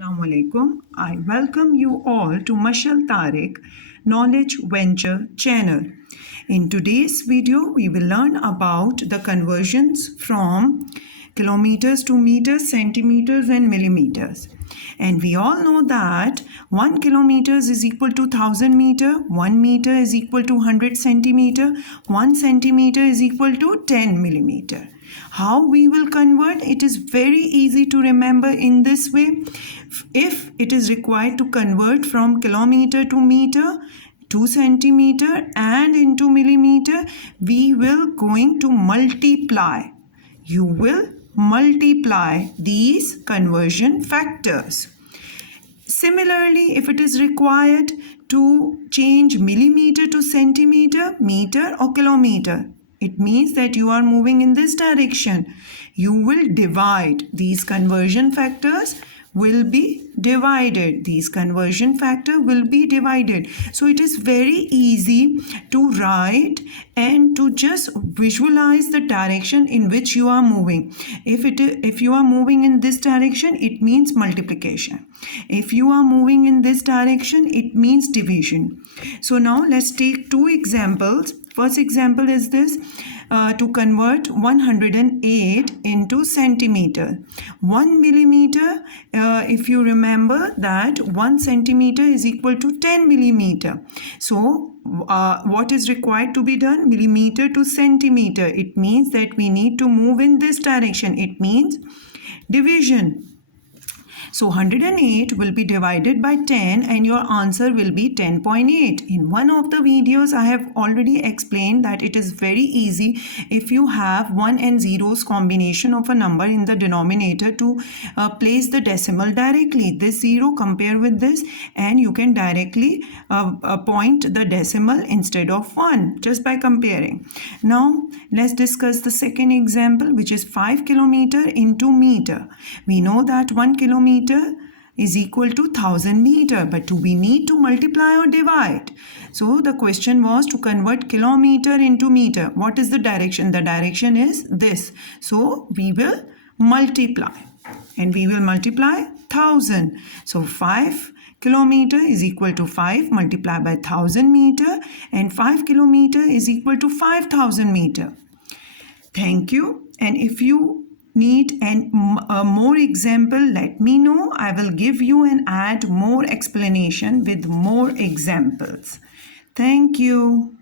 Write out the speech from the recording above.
Assalamu alaikum. I welcome you all to Mashal Tariq Knowledge Venture channel. In today's video, we will learn about the conversions from kilometers to meters, centimeters and millimeters. And we all know that 1 kilometers is equal to 1000 meter, 1 meter is equal to 100 centimeter, 1 centimeter is equal to 10 millimeter. How we will convert? It is very easy to remember in this way. If it is required to convert from kilometer to meter, to centimeter and into millimeter, we will going to multiply. You will multiply these conversion factors. Similarly, if it is required to change millimeter to centimeter, meter or kilometer, it means that you are moving in this direction. You will divide. These conversion factors will be divided. These conversion factor will be divided. So it is very easy to write and to just visualize the direction in which you are moving. If you are moving in this direction, it means multiplication. If you are moving in this direction, it means division. So now let's take two examples. First example is this. To convert 108 into centimeter. 1 millimeter, if you remember that 1 centimeter is equal to 10 millimeter. So what is required to be done? Millimeter to centimeter. It means that we need to move in this direction. It means division. So 108 will be divided by 10 and your answer will be 10.8. In one of the videos, I have already explained that it is very easy if you have 1 and zeros combination of a number in the denominator to place the decimal directly. This 0 compare with this and you can directly point the decimal instead of 1 just by comparing. Now let's discuss the second example, which is 5 kilometer into meter. We know that 1 kilometer is equal to 1000 meter, but we need to multiply or divide. So the question was to convert kilometer into meter. What is the direction? The direction is this. So we will multiply and we will multiply 1000. So 5 kilometer is equal to 5 multiplied by 1000 meter and 5 kilometer is equal to 5000 meter. Thank you. And if you need a more example, let me know. I will give you and add more explanation with more examples. Thank you.